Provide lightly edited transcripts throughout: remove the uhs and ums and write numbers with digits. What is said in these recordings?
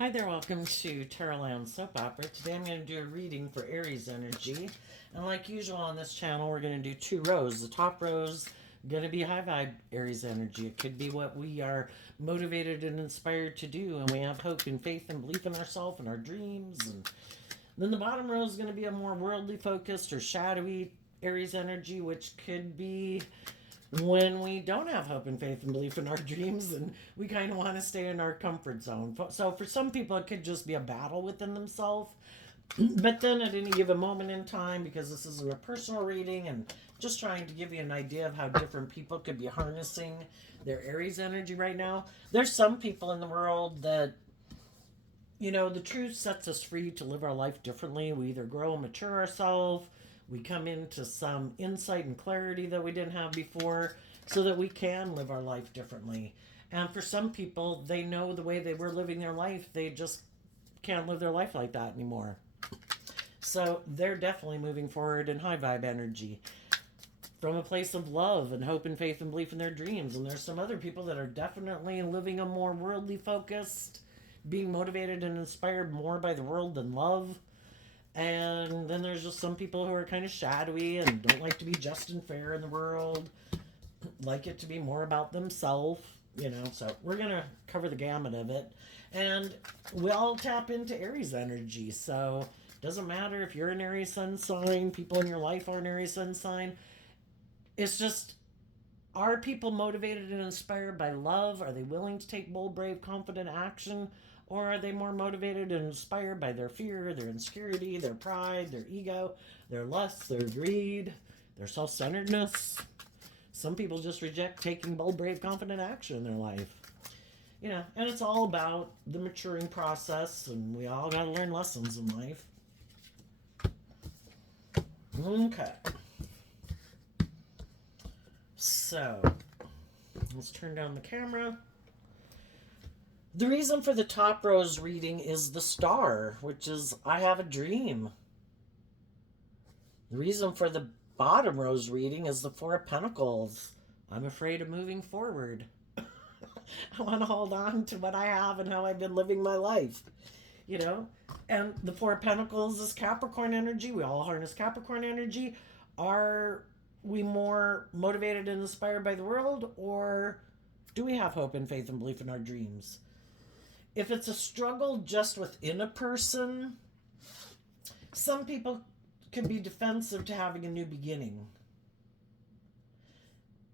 Hi there, welcome to Terraland Soap Opera. Today I'm going to do a reading for Aries energy. And like usual on this channel, we're going to do two rows. The top row's going to be high vibe Aries energy. It could be what we are motivated and inspired to do, and we have hope and faith and belief in ourselves and our dreams. And then the bottom row is going to be a more worldly focused or shadowy Aries energy, which could be when we don't have hope and faith and belief in our dreams and we kind of want to stay in our comfort zone. So for some people, it could just be a battle within themselves. But then at any given moment in time, because this is a personal reading and just trying to give you an idea of how different people could be harnessing their Aries energy right now, there's some people in the world that, the truth sets us free to live our life differently. We either grow and mature ourselves, we come into some insight and clarity that we didn't have before so that we can live our life differently. And for some people, they know the way they were living their life, they just can't live their life like that anymore. So they're definitely moving forward in high vibe energy from a place of love and hope and faith and belief in their dreams. And there's some other people that are definitely living a more worldly focused, being motivated and inspired more by the world than love. And then there's just some people who are kind of shadowy and don't like to be just and fair in the world, like it to be more about themselves. So we're going to cover the gamut of it. And we all tap into Aries energy. So it doesn't matter if you're an Aries sun sign, people in your life are an Aries sun sign. It's just, are people motivated and inspired by love? Are they willing to take bold, brave, confident action? Or are they more motivated and inspired by their fear, their insecurity, their pride, their ego, their lust, their greed, their self centeredness? Some people just reject taking bold, brave, confident action in their life. And it's all about the maturing process, and we all got to learn lessons in life. Okay. So, let's turn down the camera. The reason for the top row's reading is the star, which is I have a dream. The reason for the bottom row's reading is the Four of Pentacles. I'm afraid of moving forward. I want to hold on to what I have and how I've been living my life. And the Four of Pentacles is Capricorn energy. We all harness Capricorn energy. Are we more motivated and inspired by the world, or do we have hope and faith and belief in our dreams? If it's a struggle just within a person, some people can be defensive to having a new beginning.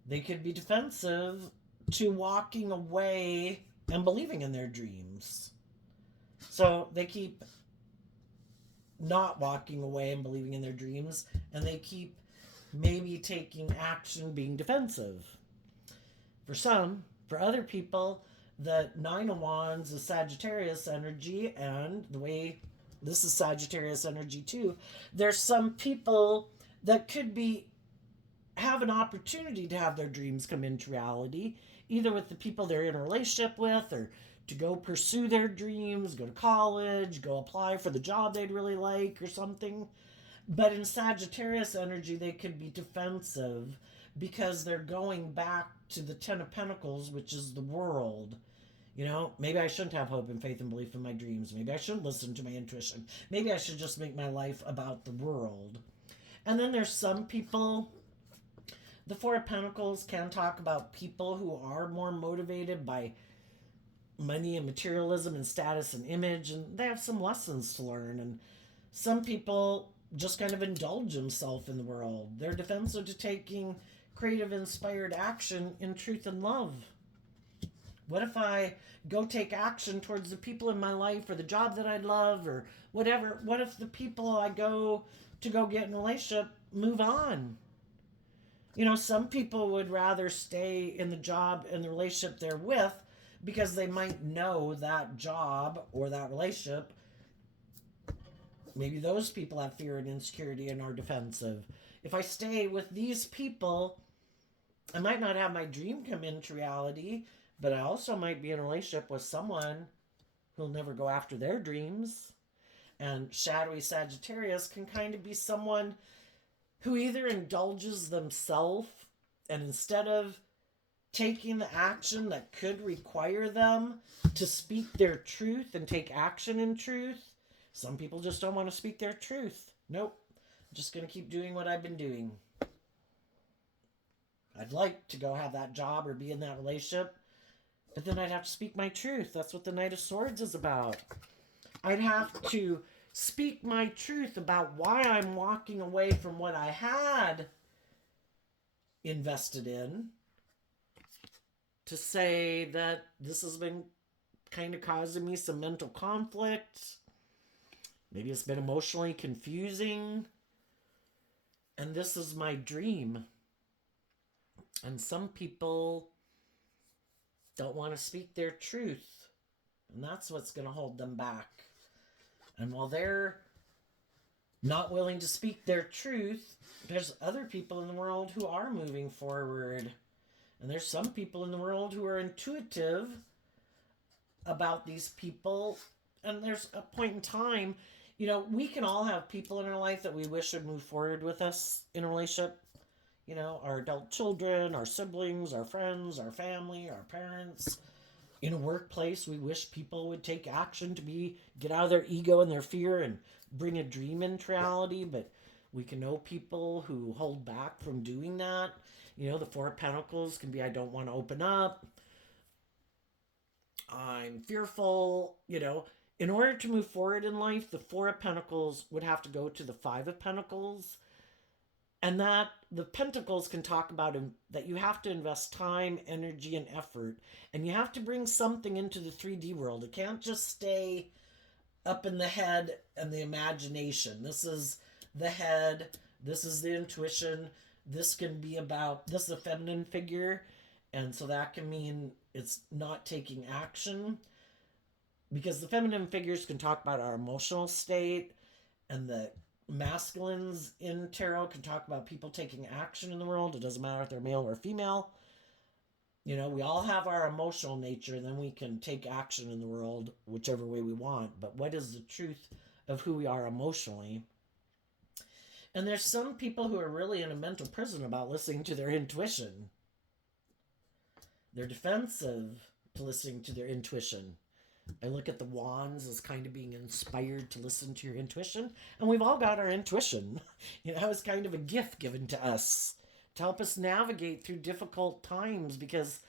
They could be defensive to walking away and believing in their dreams. So they keep not walking away and believing in their dreams, and they keep maybe taking action being defensive. For other people, the Nine of Wands is Sagittarius energy, and the way this is Sagittarius energy too. There's some people that could have an opportunity to have their dreams come into reality, either with the people they're in a relationship with, or to go pursue their dreams, go to college, go apply for the job they'd really like or something. But in Sagittarius energy, they could be defensive because they're going back to the Ten of Pentacles, which is the world. Maybe I shouldn't have hope and faith and belief in my dreams. Maybe I shouldn't listen to my intuition. Maybe I should just make my life about the world. And then there's some people, the Four of Pentacles can talk about people who are more motivated by money and materialism and status and image, and they have some lessons to learn. And some people just kind of indulge themselves in the world. They're defensive to taking creative, inspired action in truth and love. What if I go take action towards the people in my life or the job that I love or whatever? What if the people I go get in a relationship move on? Some people would rather stay in the job and the relationship they're with because they might know that job or that relationship, maybe those people have fear and insecurity and are defensive. If I stay with these people, I might not have my dream come into reality, but I also might be in a relationship with someone who'll never go after their dreams. And shadowy Sagittarius can kind of be someone who either indulges themselves, and instead of taking the action that could require them to speak their truth and take action in truth. Some people just don't want to speak their truth. Nope. I'm just going to keep doing what I've been doing. I'd like to go have that job or be in that relationship, but then I'd have to speak my truth. That's what the Knight of Swords is about. I'd have to speak my truth about why I'm walking away from what I had invested in, to say that this has been kind of causing me some mental conflict. Maybe it's been emotionally confusing. And this is my dream. And some people don't want to speak their truth. And that's what's going to hold them back. And while they're not willing to speak their truth, there's other people in the world who are moving forward. And there's some people in the world who are intuitive about these people. And there's a point in time, you know, we can all have people in our life that we wish would move forward with us in a relationship. You know, our adult children, our siblings, our friends, our family, our parents. In a workplace, we wish people would take action to get out of their ego and their fear and bring a dream into reality. But we can know people who hold back from doing that. You know, the Four of Pentacles can be, I don't want to open up. I'm fearful. You know, in order to move forward in life, the Four of Pentacles would have to go to the Five of Pentacles. And that the Pentacles can talk about that you have to invest time, energy, and effort. And you have to bring something into the 3D world. It can't just stay up in the head and the imagination. This is the head. This is the intuition. This can be about, this is a feminine figure. And so that can mean it's not taking action. Because the feminine figures can talk about our emotional state, and the masculines in tarot can talk about people taking action in the world. It doesn't matter if they're male or female. You know, we all have our emotional nature, and then we can take action in the world whichever way we want. But what is the truth of who we are emotionally? And there's some people who are really in a mental prison about listening to their intuition. They're defensive to listening to their intuition. I look at the wands as kind of being inspired to listen to your intuition. And we've all got our intuition. You know, it's kind of a gift given to us to help us navigate through difficult times, because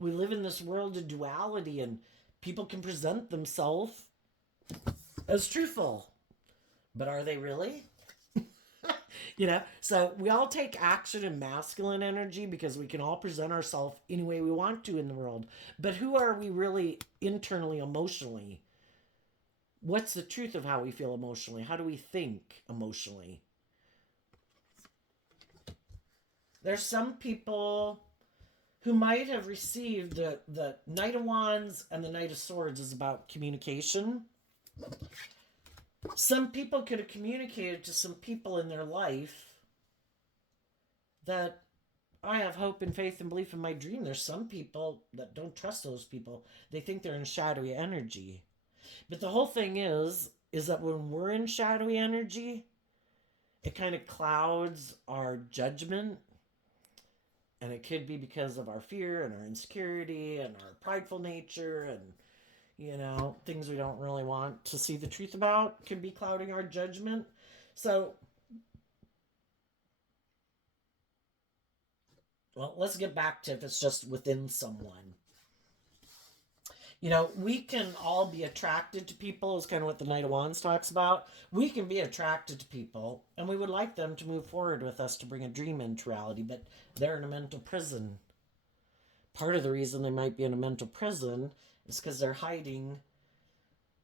we live in this world of duality, and people can present themselves as truthful. But are they really? You know, so we all take action in masculine energy because we can all present ourselves any way we want to in the world. But who are we really internally, emotionally? What's the truth of how we feel emotionally? How do we think emotionally? There's some people who might have received the Knight of Wands and the Knight of Swords is about communication. Some people could have communicated to some people in their life that I have hope and faith and belief in my dream. There's some people that don't trust those people. They think they're in shadowy energy. But the whole thing is that when we're in shadowy energy, it kind of clouds our judgment. And it could be because of our fear and our insecurity and our prideful nature and, you know, things we don't really want to see the truth about can be clouding our judgment. So, well, let's get back to if it's just within someone. You know, we can all be attracted to people, is kind of what the Knight of Wands talks about. We can be attracted to people, and we would like them to move forward with us to bring a dream into reality, but they're in a mental prison. Part of the reason they might be in a mental prison is because they're hiding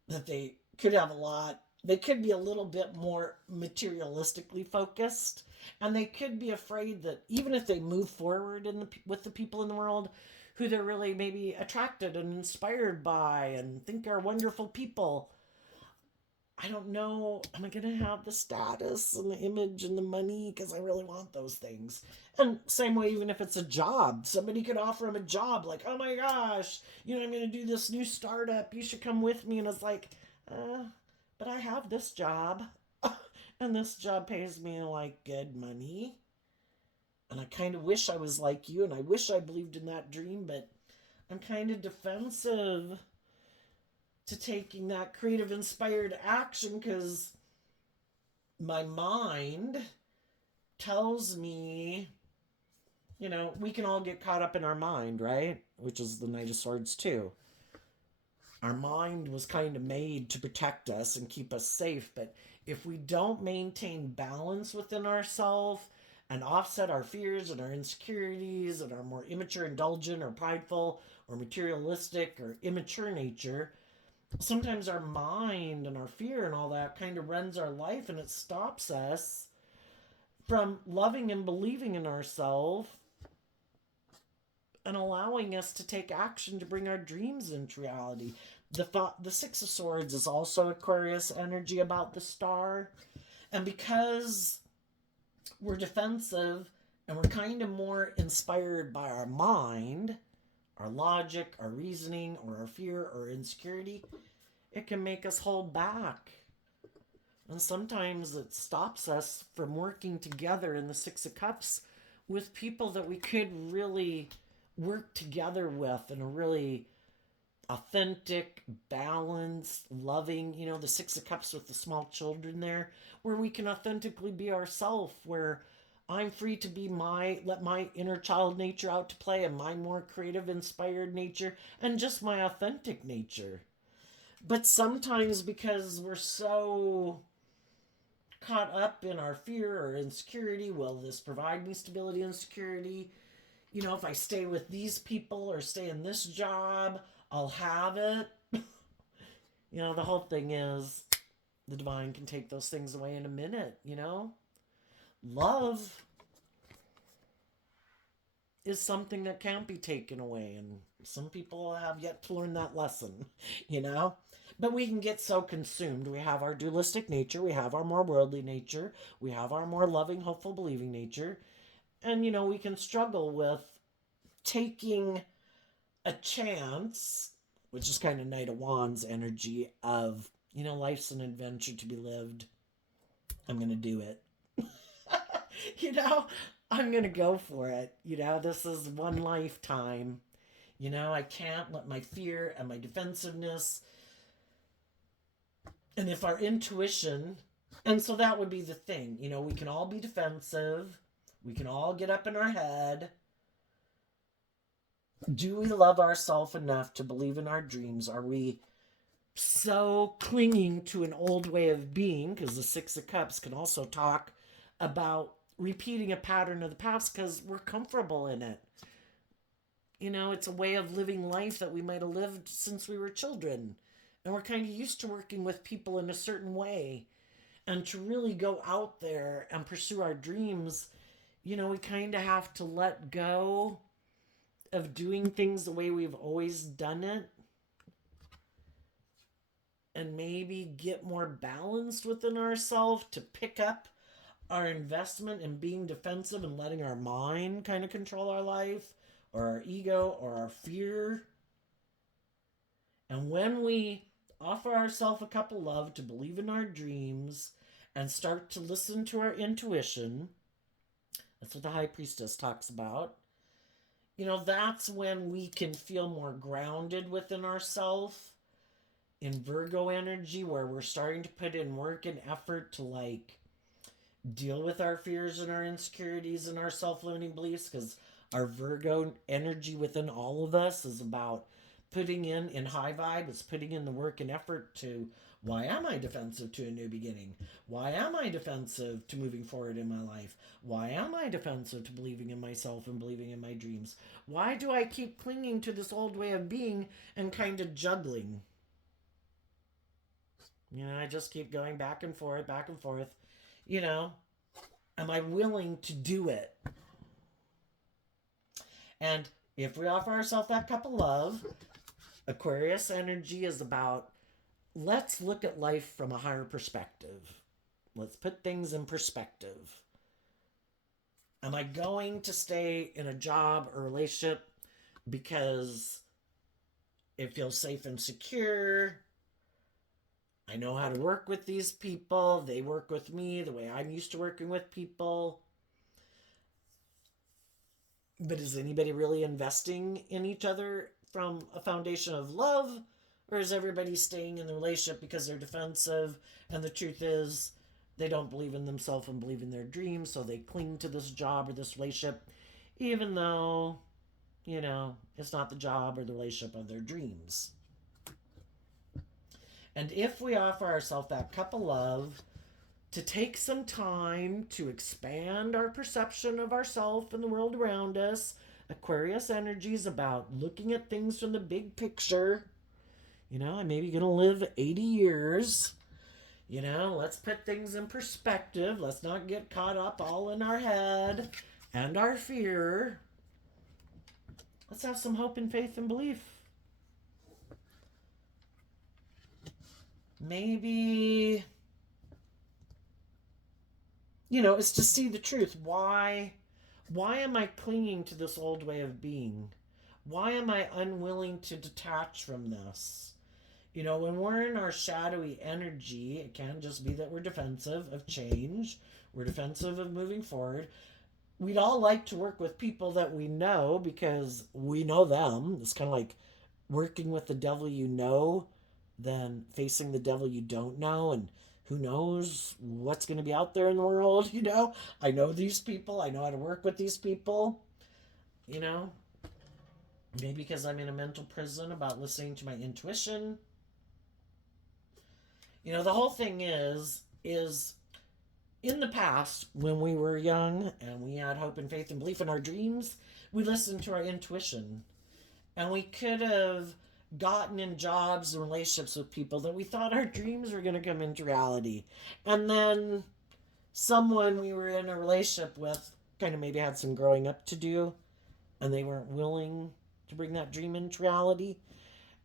that they could have a lot. They could be a little bit more materialistically focused, and they could be afraid that even if they move forward with the people in the world who they're really maybe attracted and inspired by and think are wonderful people, I don't know, am I going to have the status and the image and the money because I really want those things? And same way, even if it's a job, somebody could offer them a job like, oh my gosh, you know, I'm going to do this new startup, you should come with me. And it's like, but I have this job and this job pays me like good money. And I kind of wish I was like you, and I wish I believed in that dream, but I'm kind of defensive to taking that creative, inspired action because my mind tells me, we can all get caught up in our mind, right? Which is the Knight of Swords, too. Our mind was kind of made to protect us and keep us safe, but if we don't maintain balance within ourselves and offset our fears and our insecurities and our more immature, indulgent, or prideful, or materialistic, or immature nature, sometimes our mind and our fear and all that kind of runs our life, and it stops us from loving and believing in ourselves and allowing us to take action to bring our dreams into reality. The Six of Swords is also Aquarius energy about the star. And because we're defensive and we're kind of more inspired by our mind, our logic, our reasoning, or our fear or insecurity, it can make us hold back. And sometimes it stops us from working together in the Six of Cups with people that we could really work together with in a really authentic, balanced, loving, the Six of Cups with the small children there, where we can authentically be ourselves, where I'm free to be let my inner child nature out to play and my more creative, inspired nature and just my authentic nature. But sometimes because we're so caught up in our fear or insecurity, will this provide me stability and security? If I stay with these people or stay in this job, I'll have it. The whole thing is the divine can take those things away in a minute, Love is something that can't be taken away, and some people have yet to learn that lesson, But we can get so consumed. We have our dualistic nature, we have our more worldly nature, we have our more loving, hopeful, believing nature, and, we can struggle with taking a chance, which is kind of Knight of Wands energy of, life's an adventure to be lived. I'm going to do it. I'm going to go for it. This is one lifetime. I can't let my fear and my defensiveness, and if our intuition, and so that would be the thing, we can all be defensive. We can all get up in our head. Do we love ourselves enough to believe in our dreams? Are we so clinging to an old way of being? Because the Six of Cups can also talk about repeating a pattern of the past because we're comfortable in it. It's a way of living life that we might have lived since we were children. And we're kind of used to working with people in a certain way. And to really go out there and pursue our dreams, we kind of have to let go of doing things the way we've always done it and maybe get more balanced within ourselves to pick up our investment in being defensive and letting our mind kind of control our life or our ego or our fear. And when we offer ourselves a cup of love to believe in our dreams and start to listen to our intuition, that's what the High Priestess talks about, that's when we can feel more grounded within ourselves in Virgo energy, where we're starting to put in work and effort to deal with our fears and our insecurities and our self-limiting beliefs, because our Virgo energy within all of us is about putting in high vibe, it's putting in the work and effort to, why am I defensive to a new beginning? Why am I defensive to moving forward in my life? Why am I defensive to believing in myself and believing in my dreams? Why do I keep clinging to this old way of being and kind of juggling? I just keep going back and forth, back and forth. Am I willing to do it? And if we offer ourselves that cup of love, Aquarius energy is about, let's look at life from a higher perspective. Let's put things in perspective. Am I going to stay in a job or relationship because it feels safe and secure? I know how to work with these people. They work with me the way I'm used to working with people. But is anybody really investing in each other from a foundation of love? Or is everybody staying in the relationship because they're defensive? And the truth is, they don't believe in themselves and believe in their dreams, so they cling to this job or this relationship, even though, it's not the job or the relationship of their dreams. And if we offer ourselves that cup of love, to take some time to expand our perception of ourselves and the world around us, Aquarius energy is about looking at things from the big picture. I'm maybe going to live 80 years. Let's put things in perspective. Let's not get caught up all in our head and our fear. Let's have some hope and faith and belief. Maybe, it's to see the truth. Why am I clinging to this old way of being? Why am I unwilling to detach from this? When we're in our shadowy energy, it can't just be that we're defensive of change. We're defensive of moving forward. We'd all like to work with people that we know because we know them. It's kind of like working with the devil you know, than facing the devil you don't know, and who knows what's going to be out there in the world. I know these people. I know how to work with these people. Maybe because I'm in a mental prison about listening to my intuition. The whole thing is in the past, when we were young and we had hope and faith and belief in our dreams, we listened to our intuition. And we could have gotten in jobs and relationships with people that we thought our dreams were going to come into reality. And then someone we were in a relationship with kind of maybe had some growing up to do, and they weren't willing to bring that dream into reality.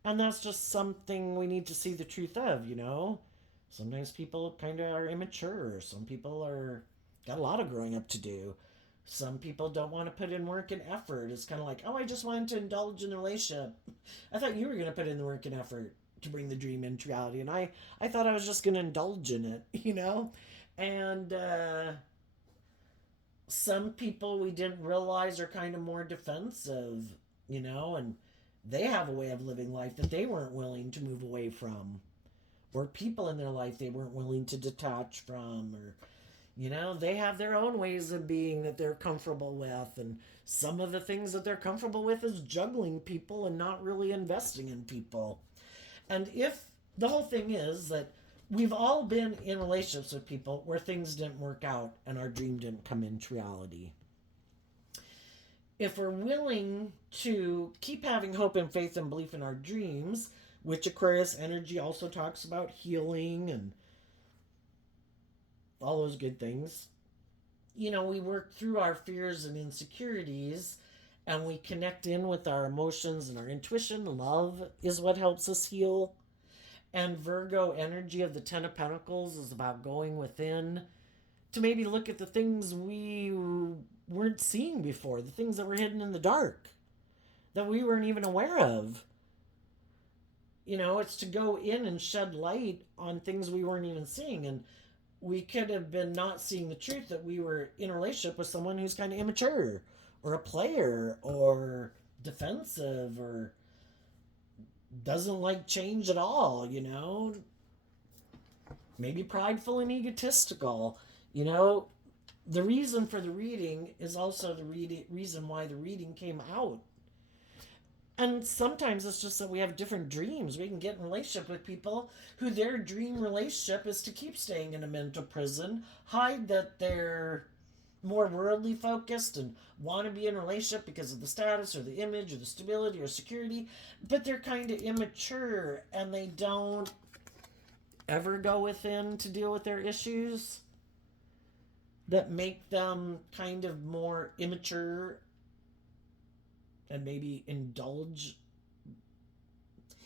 And that's just something we need to see the truth of. Sometimes people kind of are immature. Some people got a lot of growing up to do. Some people don't want to put in work and effort. It's kind of like, I just wanted to indulge in the relationship. I thought you were going to put in the work and effort to bring the dream into reality. And I thought I was just going to indulge in it, And some people we didn't realize are kind of more defensive, and they have a way of living life that they weren't willing to move away from. Or people in their life they weren't willing to detach from, or they have their own ways of being that they're comfortable with, and some of the things that they're comfortable with is juggling people and not really investing in people. And if the whole thing is that we've all been in relationships with people where things didn't work out and our dream didn't come into reality. If we're willing to keep having hope and faith and belief in our dreams, which Aquarius energy also talks about healing and all those good things. We work through our fears and insecurities, and we connect in with our emotions and our intuition. Love is what helps us heal. And Virgo energy of the Ten of Pentacles is about going within to maybe look at the things we weren't seeing before, the things that were hidden in the dark, that we weren't even aware of. It's to go in and shed light on things we weren't even seeing. And we could have been not seeing the truth that we were in a relationship with someone who's kind of immature or a player or defensive or doesn't like change at all, maybe prideful and egotistical. The reason for the reading is also the reason why the reading came out. And sometimes it's just that we have different dreams. We can get in a relationship with people who their dream relationship is to keep staying in a mental prison, hide that they're more worldly focused and want to be in a relationship because of the status or the image or the stability or security, but they're kind of immature and they don't ever go within to deal with their issues that make them kind of more immature and maybe indulge,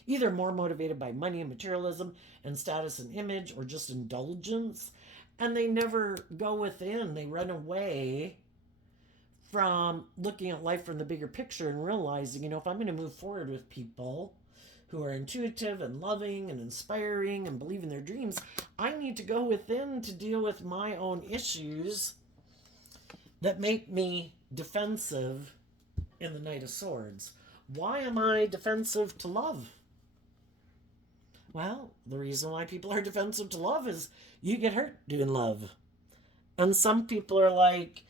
either more motivated by money and materialism and status and image, or just indulgence. And they never go within. They run away from looking at life from the bigger picture and realizing, if I'm going to move forward with people who are intuitive and loving and inspiring and believe in their dreams, I need to go within to deal with my own issues that make me defensive in the Knight of Swords. Why am I defensive to love? Well, the reason why people are defensive to love is you get hurt doing love. And some people are like,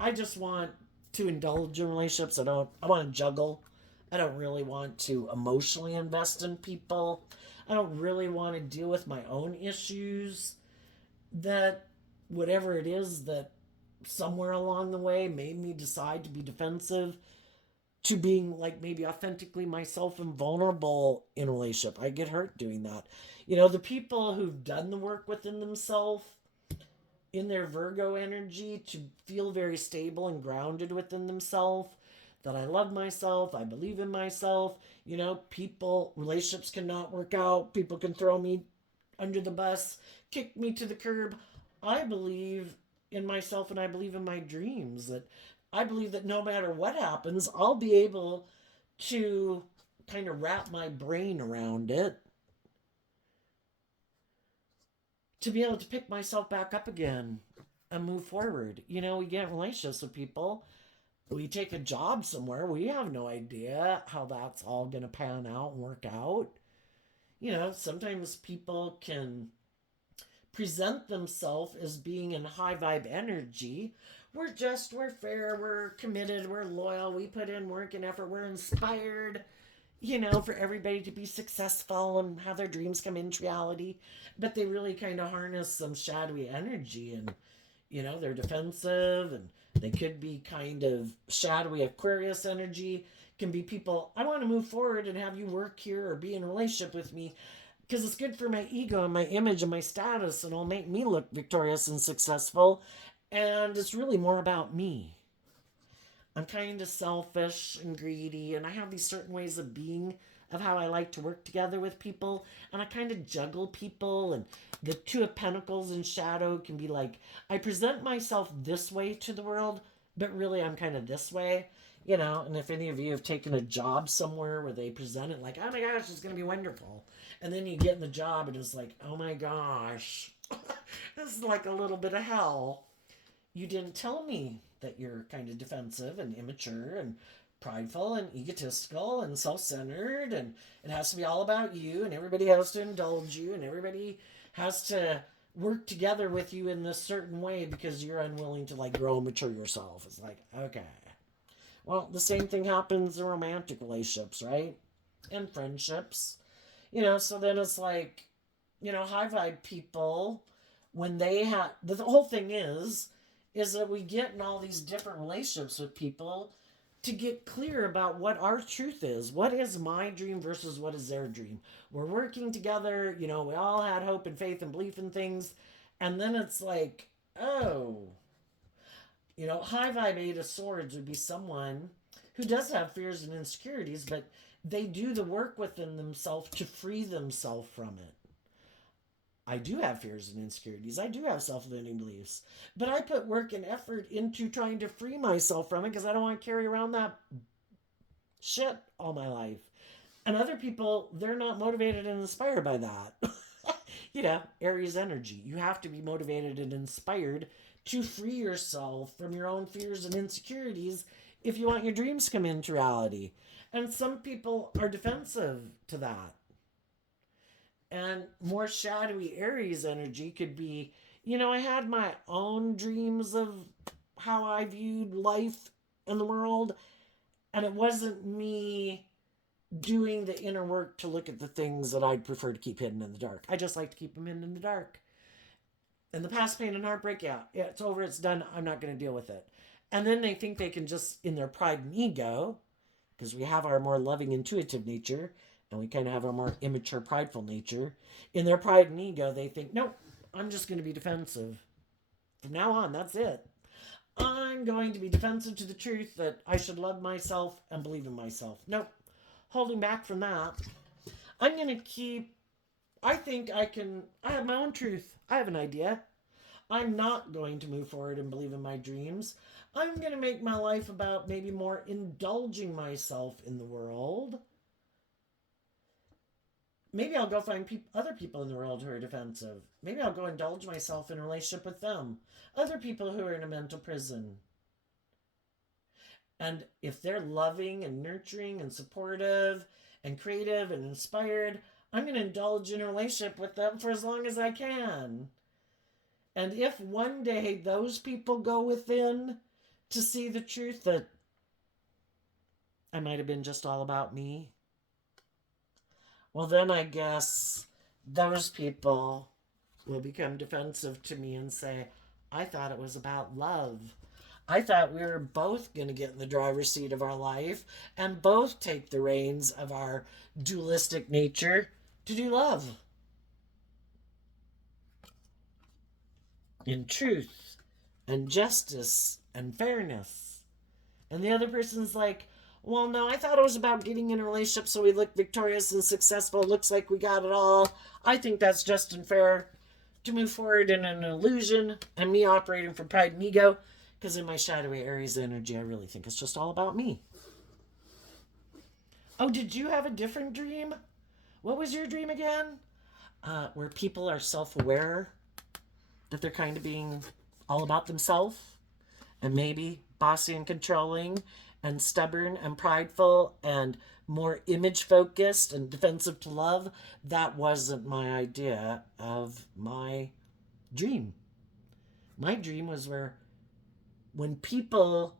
I just want to indulge in relationships. I want to juggle. I don't really want to emotionally invest in people. I don't really want to deal with my own issues. That whatever it is that somewhere along the way made me decide to be defensive to being like maybe authentically myself and vulnerable in a relationship. I get hurt doing that. The people who've done the work within themselves in their Virgo energy to feel very stable and grounded within themselves, that I love myself, I believe in myself. Relationships cannot work out, people can throw me under the bus, kick me to the curb. I believe in myself and I believe in my dreams. That I believe that no matter what happens, I'll be able to kind of wrap my brain around it to be able to pick myself back up again and move forward. We get in relationships with people. We take a job somewhere. We have no idea how that's all going to pan out and work out. Sometimes people can present themselves as being in high vibe energy. We're fair, we're committed, we're loyal, we put in work and effort, we're inspired, for everybody to be successful and have their dreams come into reality. But they really kind of harness some shadowy energy and, they're defensive and they could be kind of shadowy Aquarius energy. Can be people, I want to move forward and have you work here or be in a relationship with me because it's good for my ego and my image and my status and it'll make me look victorious and successful. And it's really more about me. I'm kind of selfish and greedy, and I have these certain ways of being, of how I like to work together with people, and I kind of juggle people. And the Two of Pentacles in shadow can be like, I present myself this way to the world, but really I'm kind of this way. And if any of you have taken a job somewhere where they present it like, oh my gosh, it's going to be wonderful. And then you get in the job and it's like, oh my gosh, this is like a little bit of hell. You didn't tell me that you're kind of defensive and immature and prideful and egotistical and self-centered, and it has to be all about you, and everybody has to indulge you, and everybody has to work together with you in this certain way because you're unwilling to like grow and mature yourself. It's like, okay. Well, the same thing happens in romantic relationships, right? And friendships. So then it's like, high vibe people, when they have, the whole thing is that we get in all these different relationships with people to get clear about what our truth is. What is my dream versus what is their dream? We're working together, we all had hope and faith and belief in things. And then it's like, oh, high vibe Eight of Swords would be someone who does have fears and insecurities, but they do the work within themselves to free themselves from it. I do have fears and insecurities. I do have self-limiting beliefs. But I put work and effort into trying to free myself from it because I don't want to carry around that shit all my life. And other people, they're not motivated and inspired by that. Aries energy. You have to be motivated and inspired to free yourself from your own fears and insecurities if you want your dreams to come into reality. And some people are defensive to that. And more shadowy Aries energy could be, I had my own dreams of how I viewed life and the world, and it wasn't me doing the inner work to look at the things that I'd prefer to keep hidden in the dark. I just like to keep them hidden in the dark. And the past pain and heartbreak, yeah, it's over, it's done, I'm not going to deal with it. And then they think they can just, in their pride and ego, because we have our more loving, intuitive nature, and we kind of have a more immature, prideful nature. In their pride and ego, they think, nope, I'm just going to be defensive. From now on, that's it. I'm going to be defensive to the truth that I should love myself and believe in myself. Nope. Holding back from that. I'm going to keep, I have my own truth. I have an idea. I'm not going to move forward and believe in my dreams. I'm going to make my life about maybe more indulging myself in the world. Maybe I'll go find other people in the world who are defensive. Maybe I'll go indulge myself in a relationship with them. Other people who are in a mental prison. And if they're loving and nurturing and supportive and creative and inspired, I'm going to indulge in a relationship with them for as long as I can. And if one day those people go within to see the truth that I might have been just all about me, well, then I guess those people will become defensive to me and say, I thought it was about love. I thought we were both going to get in the driver's seat of our life and both take the reins of our dualistic nature to do love in truth and justice and fairness. And the other person's like, well, no, I thought it was about getting in a relationship so we look victorious and successful. Looks like we got it all. I think that's just and fair to move forward in an illusion and me operating from pride and ego. Because in my shadowy Aries energy, I really think it's just all about me. Oh, did you have a different dream? What was your dream again? Where people are self-aware that they're kind of being all about themselves and maybe bossy and controlling and stubborn and prideful and more image focused and defensive to love. That wasn't my idea of my dream. My dream was where when people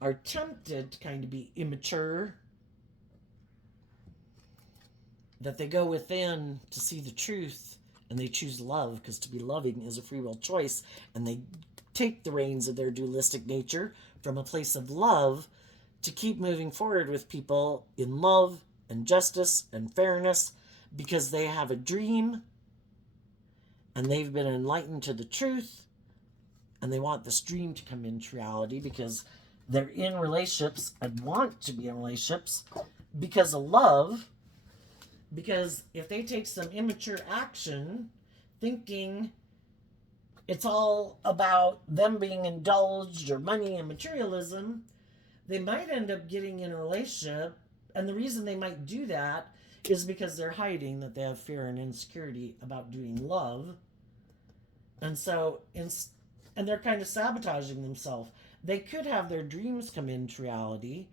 are tempted to kind of be immature, that they go within to see the truth and they choose love, because to be loving is a free will choice, and they take the reins of their dualistic nature from a place of love to keep moving forward with people in love and justice and fairness, because they have a dream and they've been enlightened to the truth and they want this dream to come into reality because they're in relationships and want to be in relationships because of love. Because if they take some immature action thinking it's all about them being indulged or money and materialism, they might end up getting in a relationship. And the reason they might do that is because they're hiding that they have fear and insecurity about doing love. And so, and they're kind of sabotaging themselves. They could have their dreams come into reality,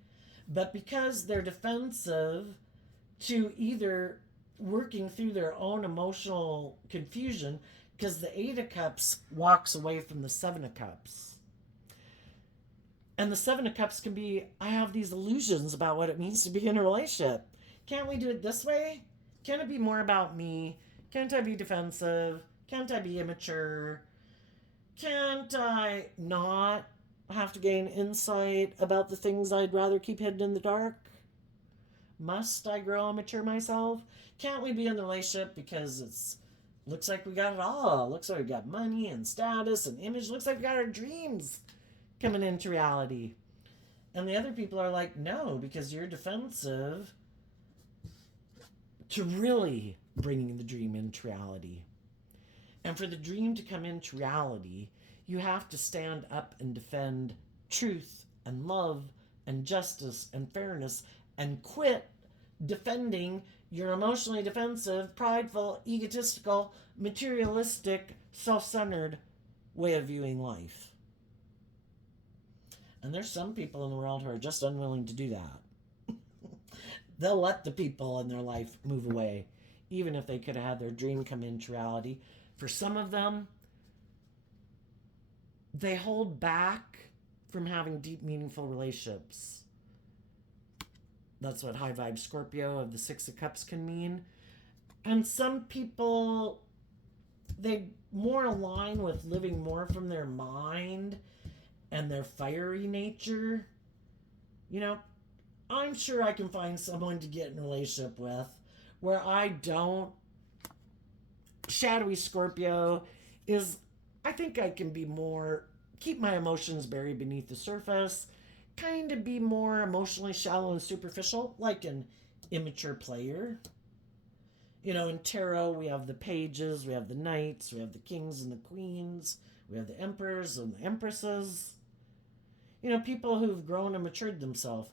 but because they're defensive to either working through their own emotional confusion, because the Eight of Cups walks away from the Seven of Cups. And the Seven of Cups can be, I have these illusions about what it means to be in a relationship. Can't we do it this way? Can it be more about me? Can't I be defensive? Can't I be immature? Can't I not have to gain insight about the things I'd rather keep hidden in the dark? Must I grow and mature myself? Can't we be in the relationship because it's looks like we got it all? Looks like we got money and status and image. Looks like we got our dreams coming into reality. And the other people are like, no, because you're defensive to really bringing the dream into reality. And for the dream to come into reality, you have to stand up and defend truth and love and justice and fairness and quit defending your emotionally defensive, prideful, egotistical, materialistic, self-centered way of viewing life. And there's some people in the world who are just unwilling to do that. They'll let the people in their life move away, even if they could have had their dream come into reality. For some of them, they hold back from having deep, meaningful relationships. That's what high vibe Scorpio of the Six of Cups can mean. And some people, they more align with living more from their mind and their fiery nature. You know, I'm sure I can find someone to get in a relationship with where I don't. Shadowy Scorpio is, I think I can be more, keep my emotions buried beneath the surface, kind of be more emotionally shallow and superficial, like an immature player. You know, in tarot, we have the pages, we have the knights, we have the kings and the queens, we have the emperors and the empresses. You know, people who've grown and matured themselves.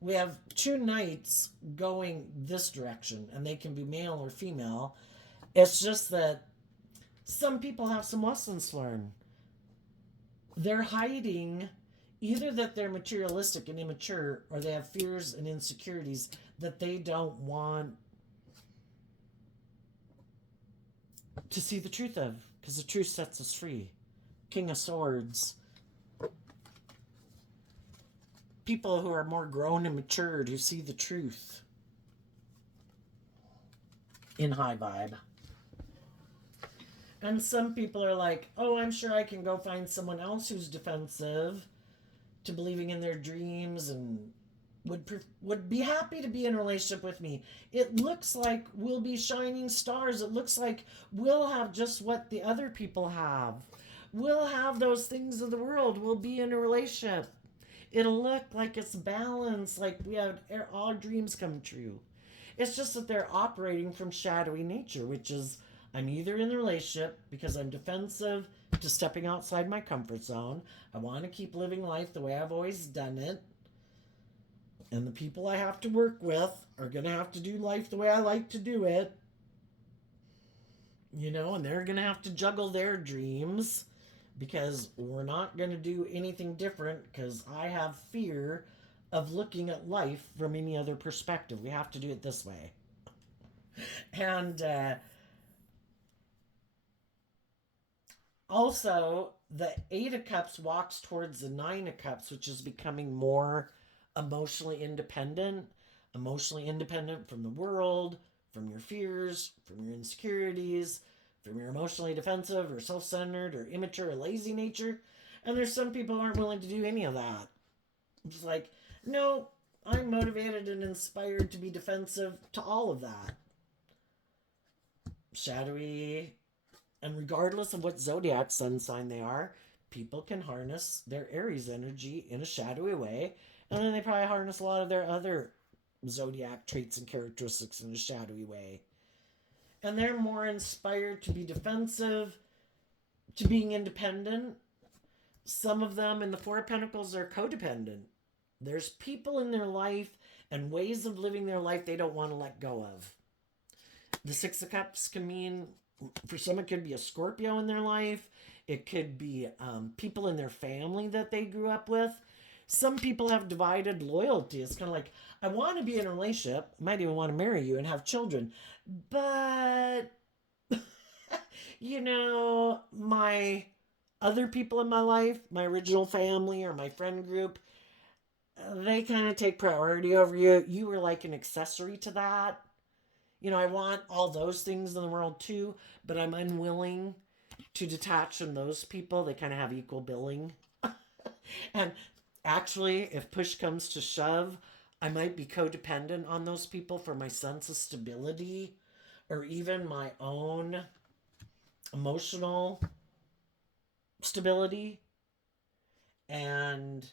We have two knights going this direction, and they can be male or female. It's just that some people have some lessons to learn. They're hiding Either that they're materialistic and immature, or they have fears and insecurities that they don't want to see the truth of, because the truth sets us free. King of Swords. People who are more grown and matured, who see the truth in high vibe. And some people are like, oh, I'm sure I can go find someone else who's defensive to believing in their dreams and would be happy to be in a relationship with me. It looks like we'll be shining stars. It looks like we'll have just what the other people have. We'll have those things of the world. We'll be in a relationship. It'll look like it's balanced, like we have all dreams come true. It's just that they're operating from shadowy nature, which is I'm either in the relationship because I'm defensive to stepping outside my comfort zone. I want to keep living life the way I've always done it. And the people I have to work with are going to have to do life the way I like to do it. You know, and they're going to have to juggle their dreams because we're not going to do anything different because I have fear of looking at life from any other perspective. We have to do it this way. And also, the Eight of Cups walks towards the Nine of Cups, which is becoming more emotionally independent from the world, from your fears, from your insecurities, from your emotionally defensive or self-centered or immature or lazy nature. And there's some people who aren't willing to do any of that. It's like, no, I'm motivated and inspired to be defensive to all of that. Shadowy. And regardless of what zodiac sun sign they are, people can harness their Aries energy in a shadowy way. And then they probably harness a lot of their other zodiac traits and characteristics in a shadowy way. And they're more inspired to be defensive, to being independent. Some of them in the Four of Pentacles are codependent. There's people in their life and ways of living their life they don't want to let go of. The Six of Cups can mean, for some it could be a Scorpio in their life. It could be people in their family that they grew up with. Some people have divided loyalty. It's kind of like, I want to be in a relationship. I might even want to marry you and have children. But, you know, my other people in my life, my original family or my friend group, they kind of take priority over you. You were like an accessory to that. You know, I want all those things in the world too, but I'm unwilling to detach from those people. They kind of have equal billing. And actually, if push comes to shove, I might be codependent on those people for my sense of stability or even my own emotional stability. And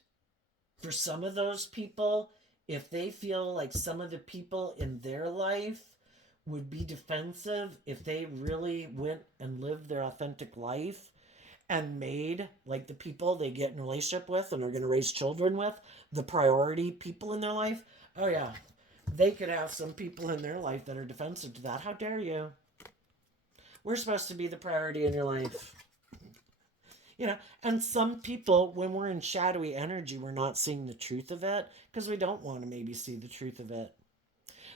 for some of those people, if they feel like some of the people in their life would be defensive if they really went and lived their authentic life and made like the people they get in a relationship with and are going to raise children with the priority people in their life, oh yeah, they could have some people in their life that are defensive to that. How dare you? We're supposed to be the priority in your life. You know, and some people, when we're in shadowy energy, we're not seeing the truth of it because we don't want to maybe see the truth of it.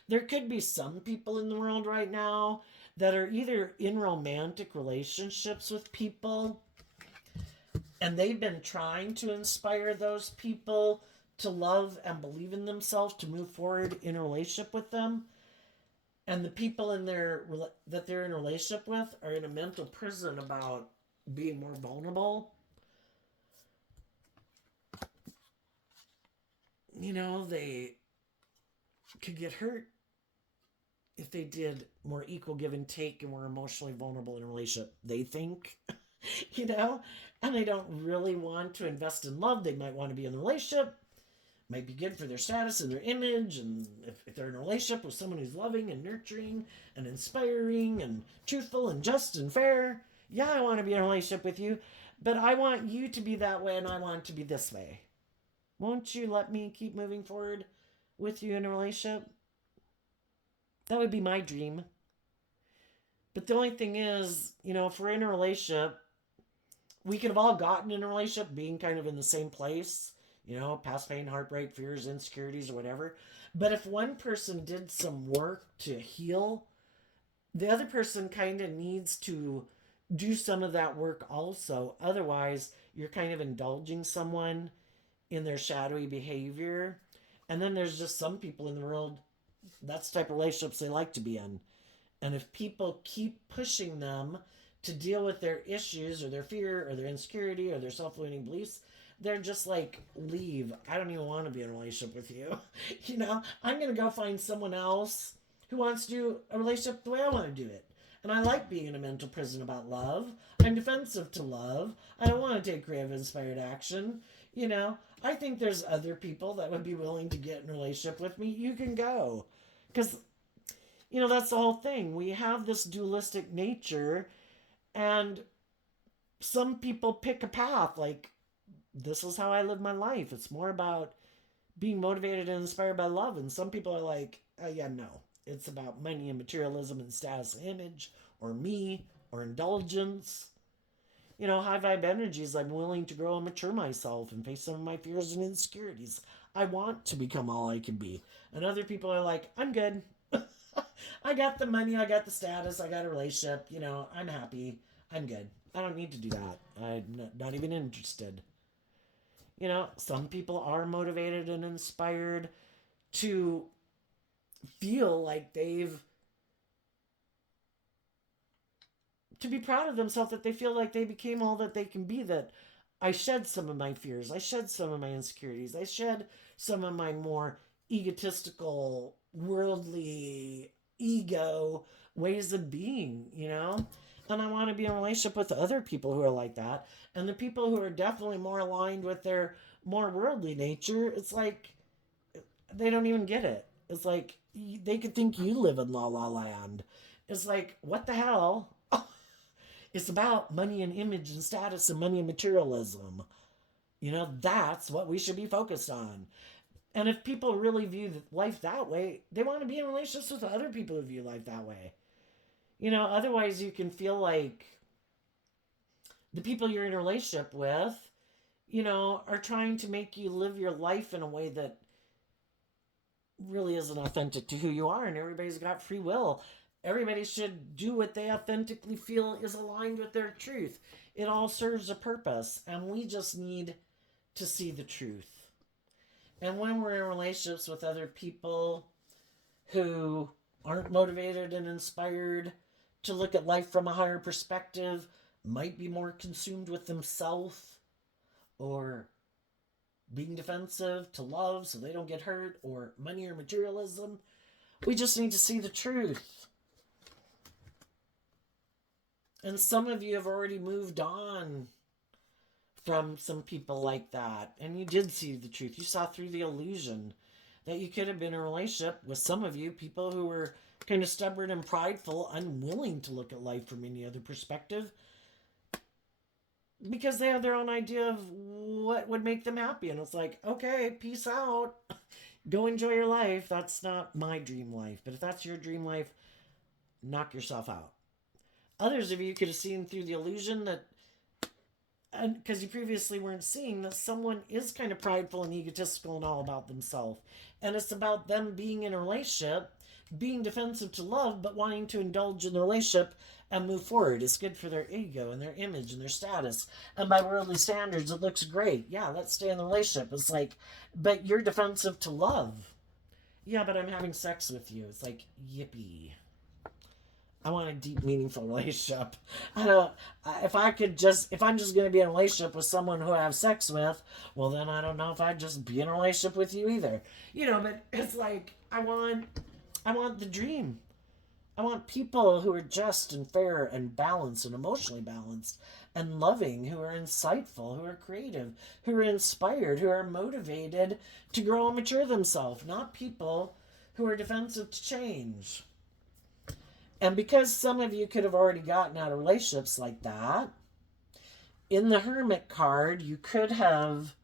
There could be some people in the world right now that are either in romantic relationships with people and they've been trying to inspire those people to love and believe in themselves to move forward in a relationship with them. And the people that they're in a relationship with are in a mental prison about being more vulnerable. You know, they could get hurt if they did more equal give and take and were emotionally vulnerable in a relationship. They think, you know, and they don't really want to invest in love. They might want to be in a relationship. Might be good for their status and their image. And if they're in a relationship with someone who's loving and nurturing and inspiring and truthful and just and fair, yeah, I want to be in a relationship with you, but I want you to be that way and I want to be this way. Won't you let me keep moving forward with you in a relationship? That would be my dream. But the only thing is, you know, if we're in a relationship, we could have all gotten in a relationship being kind of in the same place past pain, heartbreak, fears, insecurities, or whatever. But if one person did some work to heal, the other person kind of needs to do some of that work also. Otherwise, you're kind of indulging someone in their shadowy behavior. And then there's just some people in the world, that's the type of relationships they like to be in. And if people keep pushing them to deal with their issues or their fear or their insecurity or their self-limiting beliefs, they're just like, leave. I don't even want to be in a relationship with you. I'm going to go find someone else who wants to do a relationship the way I want to do it. And I like being in a mental prison about love. I'm defensive to love. I don't want to take creative, inspired action. I think there's other people that would be willing to get in a relationship with me. You can go. Because, that's the whole thing. We have this dualistic nature, and some people pick a path. Like, this is how I live my life. It's more about being motivated and inspired by love. And some people are like, oh, yeah, no. It's about money and materialism and status and image, or me, or indulgence. High vibe energies. I'm willing to grow and mature myself and face some of my fears and insecurities. I want to become all I can be. And other people are like, I'm good. I got the money, I got the status, I got a relationship. I'm happy. I'm good. I don't need to do that. I'm not even interested. Some people are motivated and inspired to feel like to be proud of themselves, that they feel like they became all that they can be, that I shed some of my fears, I shed some of my insecurities, I shed some of my more egotistical, worldly, ego ways of being, And I want to be in a relationship with other people who are like that. And the people who are definitely more aligned with their more worldly nature, it's like they don't even get it. It's like they could think you live in La La Land. It's like, what the hell? It's about money and image and status and money and materialism. That's what we should be focused on. And if people really view life that way, they want to be in relationships with other people who view life that way. Otherwise you can feel like the people you're in a relationship with, are trying to make you live your life in a way that really isn't authentic to who you are. And everybody's got free will. Everybody should do what they authentically feel is aligned with their truth. It all serves a purpose, and we just need to see the truth. And when we're in relationships with other people who aren't motivated and inspired to look at life from a higher perspective, might be more consumed with themselves, or being defensive to love so they don't get hurt, or money or materialism, we just need to see the truth. And some of you have already moved on from some people like that. And you did see the truth. You saw through the illusion that you could have been in a relationship with some of you, people who were kind of stubborn and prideful, unwilling to look at life from any other perspective, because they have their own idea of what would make them happy. And it's like, okay, peace out. Go enjoy your life. That's not my dream life. But if that's your dream life, knock yourself out. Others of you could have seen through the illusion that, and because you previously weren't seeing, that someone is kind of prideful and egotistical and all about themselves. And it's about them being in a relationship, being defensive to love, but wanting to indulge in the relationship and move forward. It's good for their ego and their image and their status. And by worldly standards, it looks great. Yeah, let's stay in the relationship. It's like, but you're defensive to love. Yeah, but I'm having sex with you. It's like, yippee. I want a deep, meaningful relationship. If I'm just going to be in a relationship with someone who I have sex with, well, then I don't know if I'd just be in a relationship with you either. But it's like, I want the dream. I want people who are just and fair and balanced and emotionally balanced and loving, who are insightful, who are creative, who are inspired, who are motivated to grow and mature themselves, not people who are defensive to change. And because some of you could have already gotten out of relationships like that, in the Hermit card, you could have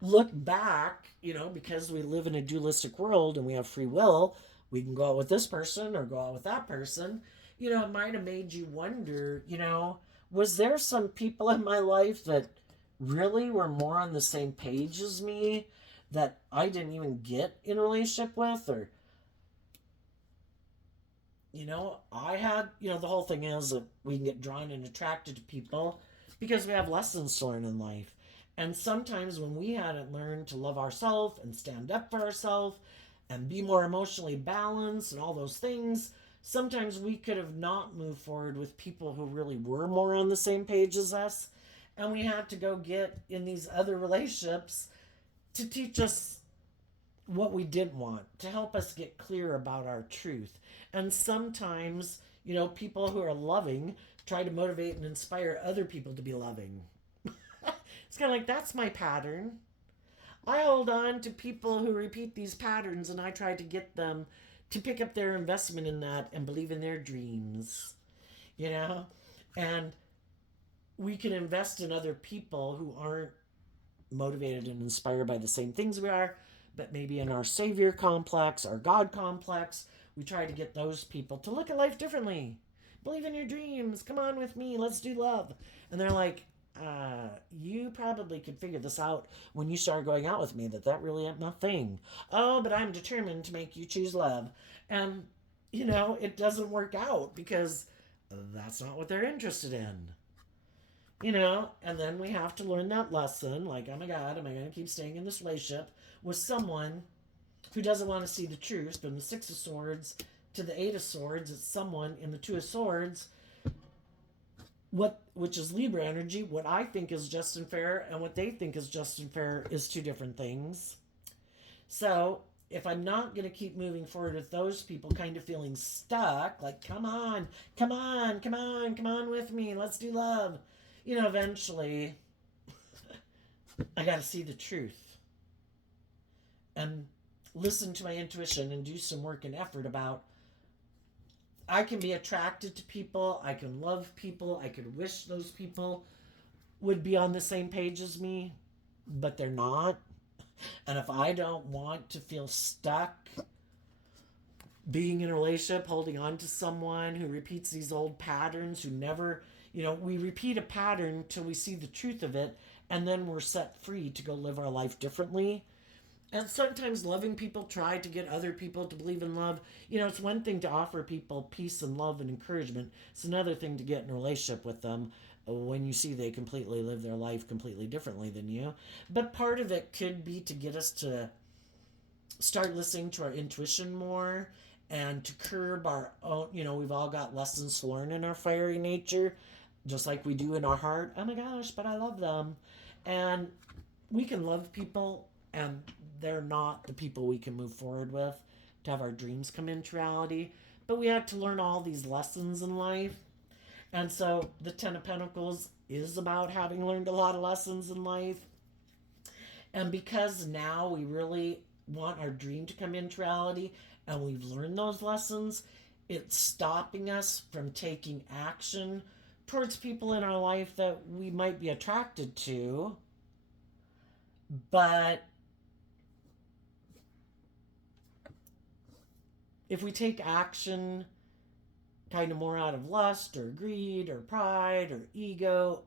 looked back, because we live in a dualistic world and we have free will, we can go out with this person or go out with that person. It might have made you wonder, was there some people in my life that really were more on the same page as me that I didn't even get in a relationship with, or I had, the whole thing is that we can get drawn and attracted to people because we have lessons to learn in life. And sometimes when we hadn't learned to love ourselves and stand up for ourselves and be more emotionally balanced and all those things, sometimes we could have not moved forward with people who really were more on the same page as us. And we had to go get in these other relationships to teach us what we didn't want, to help us get clear about our truth. And sometimes, people who are loving try to motivate and inspire other people to be loving. It's kind of like, that's my pattern. I hold on to people who repeat these patterns and I try to get them to pick up their investment in that and believe in their dreams, you know? And we can invest in other people who aren't motivated and inspired by the same things we are, but maybe in our savior complex, our God complex, we try to get those people to look at life differently. Believe in your dreams. Come on with me. Let's do love. And they're like, you probably could figure this out when you start going out with me, that really ain't my thing. Oh, but I'm determined to make you choose love. And, it doesn't work out because that's not what they're interested in. And then we have to learn that lesson, like, oh my God, am I going to keep staying in this relationship with someone who doesn't want to see the truth? From the Six of Swords to the Eight of Swords, it's someone in the Two of Swords, which is Libra energy. What I think is just and fair and what they think is just and fair is two different things. So if I'm not going to keep moving forward with those people kind of feeling stuck, like, come on, come on, come on, come on with me, let's do love, eventually I got to see the truth and listen to my intuition and do some work and effort about, I can be attracted to people, I can love people, I could wish those people would be on the same page as me, but they're not. And if I don't want to feel stuck being in a relationship, holding on to someone who repeats these old patterns, who never, we repeat a pattern till we see the truth of it, and then we're set free to go live our life differently. And sometimes loving people try to get other people to believe in love. It's one thing to offer people peace and love and encouragement. It's another thing to get in a relationship with them when you see they completely live their life completely differently than you. But part of it could be to get us to start listening to our intuition more and to curb our own, we've all got lessons to learn in our fiery nature, just like we do in our heart. Oh my gosh, but I love them. And we can love people and they're not the people we can move forward with to have our dreams come into reality. But we had to learn all these lessons in life. And so the Ten of Pentacles is about having learned a lot of lessons in life. And because now we really want our dream to come into reality and we've learned those lessons, it's stopping us from taking action towards people in our life that we might be attracted to. But if we take action kind of more out of lust or greed or pride or ego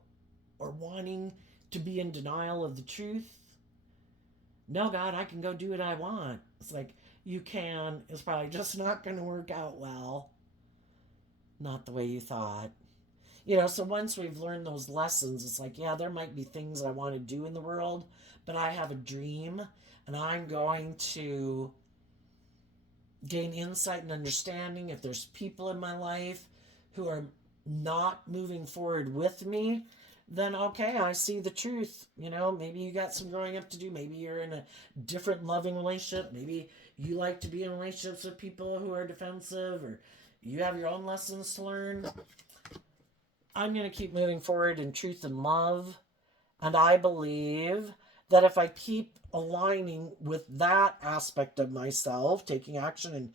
or wanting to be in denial of the truth, no, God, I can go do what I want. It's like, you can. It's probably just not going to work out well. Not the way you thought. So once we've learned those lessons, it's like, yeah, there might be things I want to do in the world, but I have a dream and I'm going to gain insight and understanding. If there's people in my life who are not moving forward with me, then okay, I see the truth. Maybe you got some growing up to do. Maybe you're in a different loving relationship. Maybe you like to be in relationships with people who are defensive, or you have your own lessons to learn. I'm going to keep moving forward in truth and love. And I believe that if I keep aligning with that aspect of myself, taking action in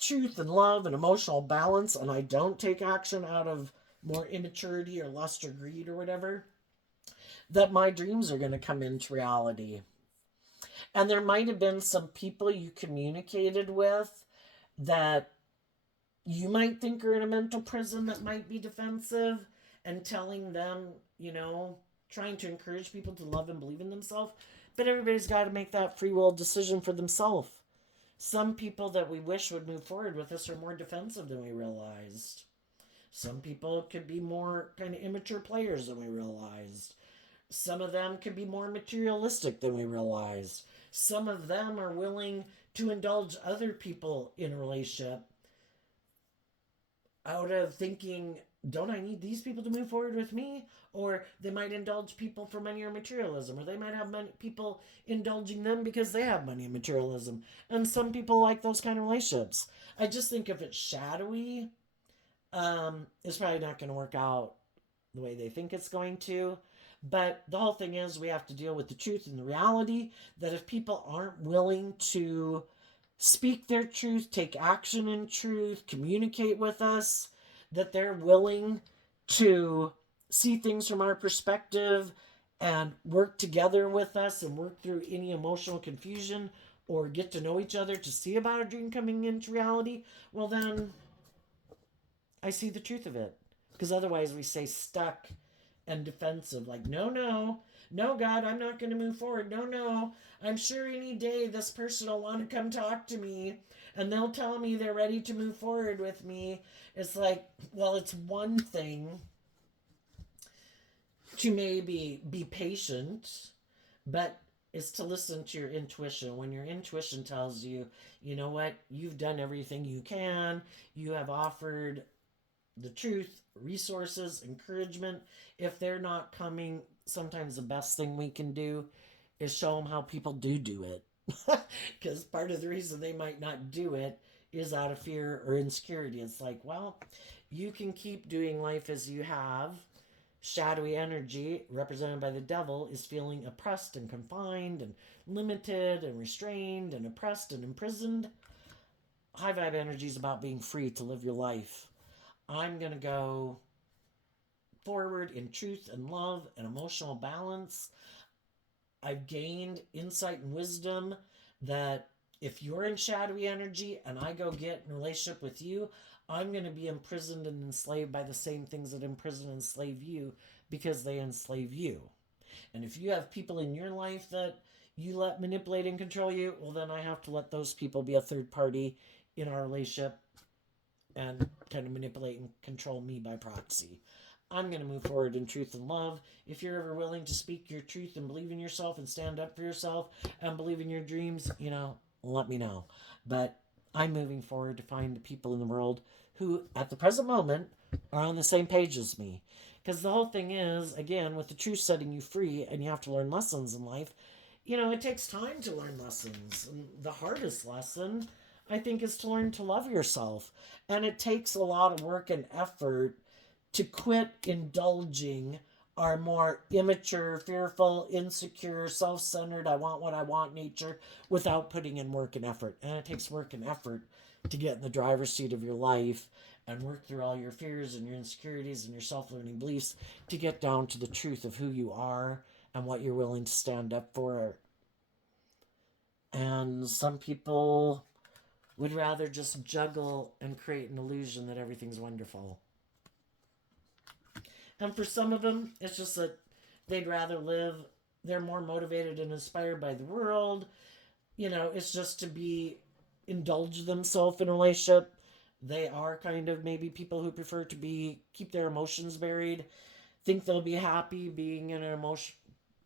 truth and love and emotional balance, and I don't take action out of more immaturity or lust or greed or whatever, that my dreams are going to come into reality. And there might have been some people you communicated with that you might think are in a mental prison that might be defensive, and telling them, trying to encourage people to love and believe in themselves, but everybody's got to make that free will decision for themselves. Some people that we wish would move forward with us are more defensive than we realized. Some people could be more kind of immature players than we realized. Some of them could be more materialistic than we realized. Some of them are willing to indulge other people in a relationship out of thinking, don't I need these people to move forward with me? Or they might indulge people for money or materialism, or they might have money, people indulging them because they have money and materialism. And some people like those kind of relationships. I just think if it's shadowy, it's probably not going to work out the way they think it's going to. But the whole thing is, we have to deal with the truth and the reality that if people aren't willing to speak their truth, take action in truth, communicate with us, that they're willing to see things from our perspective and work together with us and work through any emotional confusion or get to know each other to see about a dream coming into reality, well, then I see the truth of it. Because otherwise we stay stuck and defensive, like, no, no, no, God, I'm not going to move forward. No, no, I'm sure any day this person will want to come talk to me and they'll tell me they're ready to move forward with me. It's like, well, it's one thing to maybe be patient, but it's to listen to your intuition. When your intuition tells you, you know what, you've done everything you can, you have offered the truth, resources, encouragement. If they're not coming, sometimes the best thing we can do is show them how people do it. Because part of the reason they might not do it is out of fear or insecurity. It's like, well, you can keep doing life as you have. Shadowy energy, represented by the devil, is feeling oppressed and confined and limited and restrained and oppressed and imprisoned. High vibe energy is about being free to live your life. I'm going to go forward in truth and love and emotional balance. I've gained insight and wisdom that if you're in shadowy energy and I go get in a relationship with you, I'm going to be imprisoned and enslaved by the same things that imprison and enslave you because they enslave you. And if you have people in your life that you let manipulate and control you, well, then I have to let those people be a third party in our relationship and kind of manipulate and control me by proxy. I'm going to move forward in truth and love. If you're ever willing to speak your truth and believe in yourself and stand up for yourself and believe in your dreams, let me know. But I'm moving forward to find the people in the world who, at the present moment, are on the same page as me. Because the whole thing is, again, with the truth setting you free and you have to learn lessons in life, it takes time to learn lessons. And the hardest lesson, I think, is to learn to love yourself. And it takes a lot of work and effort to quit indulging our more immature, fearful, insecure, self-centered, I want what I want nature without putting in work and effort. And it takes work and effort to get in the driver's seat of your life and work through all your fears and your insecurities and your self-learning beliefs to get down to the truth of who you are and what you're willing to stand up for. And some people would rather just juggle and create an illusion that everything's wonderful. And for some of them, it's just that they'd rather live, they're more motivated and inspired by the world. It's just to be, indulge themselves in a relationship. They are kind of maybe people who prefer to keep their emotions buried, think they'll be happy being in an emotion,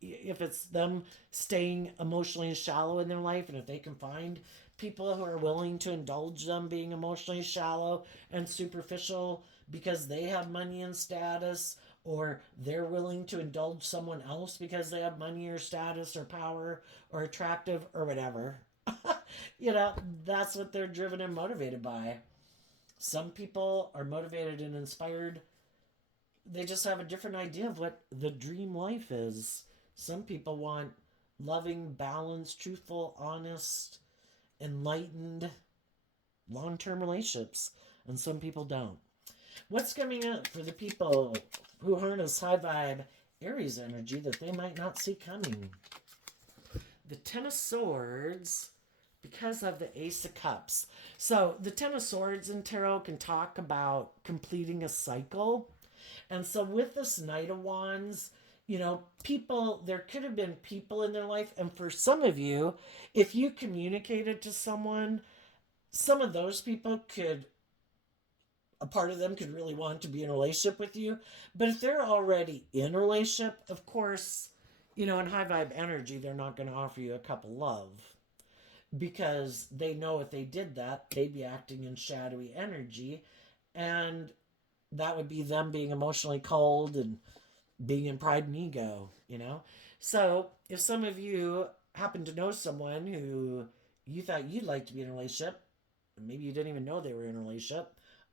if it's them staying emotionally shallow in their life, and if they can find people who are willing to indulge them being emotionally shallow and superficial because they have money and status, or they're willing to indulge someone else because they have money or status or power or attractive or whatever. That's what they're driven and motivated by. Some people are motivated and inspired. They just have a different idea of what the dream life is. Some people want loving, balanced, truthful, honest, enlightened, long-term relationships, and some people don't. What's coming up for the people who harness high vibe Aries energy that they might not see coming? The Ten of Swords, because of the Ace of Cups. So the Ten of Swords in tarot can talk about completing a cycle. And so with this Knight of Wands, people, there could have been people in their life. And for some of you, if you communicated to someone, some of those people could, a part of them could really want to be in a relationship with you. But if they're already in a relationship, of course, in high vibe energy, they're not going to offer you a cup of love because they know if they did that, they'd be acting in shadowy energy. And that would be them being emotionally cold and being in pride and ego. So if some of you happen to know someone who you thought you'd like to be in a relationship, and maybe you didn't even know they were in a relationship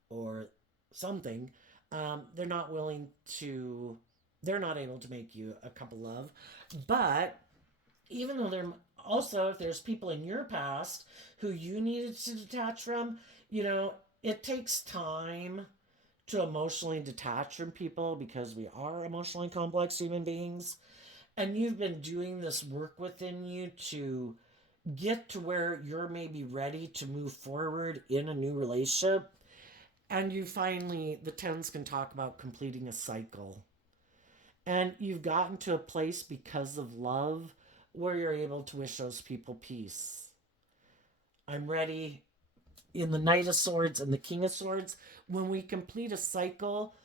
or something, they're not willing to, they're not able to make you a cup of love. But even though they're also, if there's people in your past who you needed to detach from, it takes time to emotionally detach from people because we are emotionally complex human beings. And you've been doing this work within you to get to where you're maybe ready to move forward in a new relationship. And you finally, the tens can talk about completing a cycle. And you've gotten to a place because of love where you're able to wish those people peace. I'm ready in the Knight of Swords and the King of Swords. When we complete a cycle,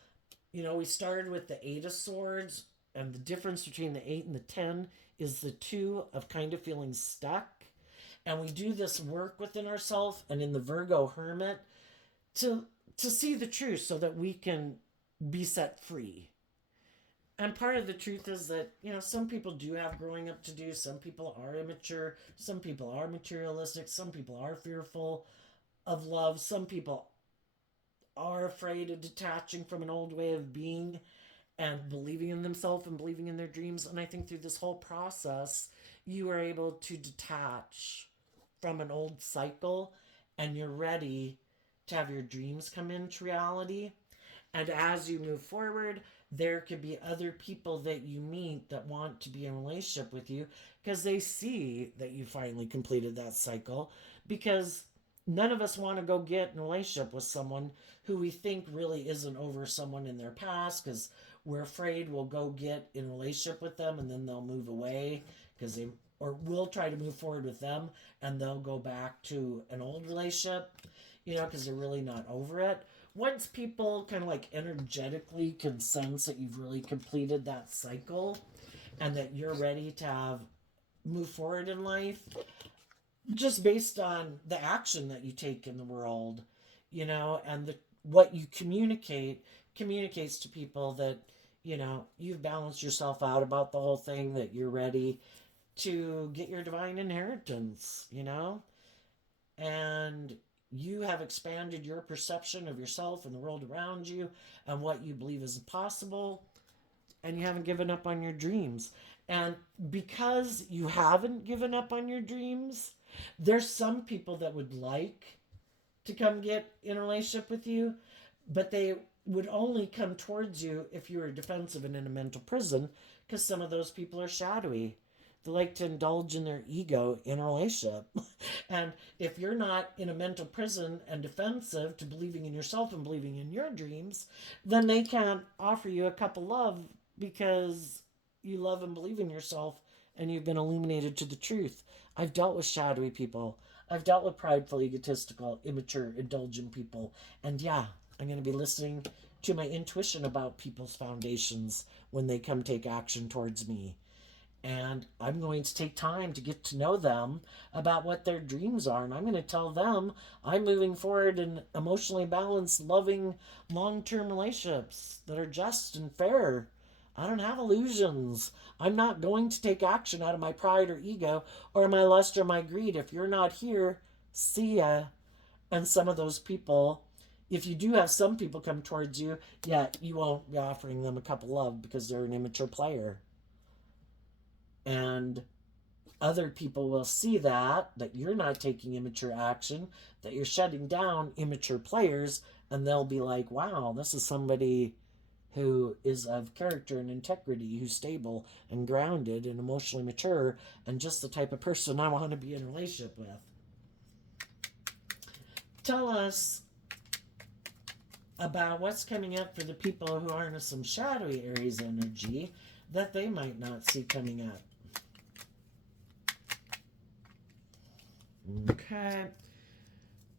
we started with the Eight of Swords, and the difference between the 8 and the 10 is the 2 of kind of feeling stuck. And we do this work within ourselves and in the Virgo Hermit to see the truth so that we can be set free. And part of the truth is that, some people do have growing up to do. Some people are immature. Some people are materialistic. Some people are fearful of love. Some people are afraid of detaching from an old way of being and believing in themselves and believing in their dreams. And I think through this whole process, you are able to detach from an old cycle and you're ready to have your dreams come into reality. And as you move forward, there could be other people that you meet that want to be in a relationship with you because they see that you finally completed that cycle. Because none of us want to go get in a relationship with someone who we think really isn't over someone in their past because we're afraid we'll go get in a relationship with them and then they'll move away because they, or we'll try to move forward with them and they'll go back to an old relationship, because they're really not over it. Once people kind of like energetically can sense that you've really completed that cycle and that you're ready to have move forward in life, just based on the action that you take in the world, and what you communicates to people that you've balanced yourself out about the whole thing, that you're ready to get your divine inheritance, and you have expanded your perception of yourself and the world around you and what you believe is possible, and you haven't given up on your dreams. And because you haven't given up on your dreams, there's some people that would like to come get in a relationship with you, but they would only come towards you if you were defensive and in a mental prison, because some of those people are shadowy. They like to indulge in their ego in a relationship. And if you're not in a mental prison and defensive to believing in yourself and believing in your dreams, then they can't offer you a cup of love because you love and believe in yourself and you've been illuminated to the truth. I've dealt with shadowy people. I've dealt with prideful, egotistical, immature, indulgent people. And yeah, I'm going to be listening to my intuition about people's foundations when they come take action towards me. And I'm going to take time to get to know them about what their dreams are. And I'm going to tell them I'm moving forward in emotionally balanced, loving, long-term relationships that are just and fair. I don't have illusions. I'm not going to take action out of my pride or ego or my lust or my greed. If you're not here, see ya. And some of those people, if you do have some people come towards you, yeah, you won't be offering them a cup of love because they're an immature player. And other people will see that you're not taking immature action, that you're shutting down immature players, and they'll be like, wow, this is somebody who is of character and integrity, who's stable and grounded and emotionally mature, and just the type of person I want to be in a relationship with. Tell us about what's coming up for the people who are in some shadowy Aries energy that they might not see coming up. Okay.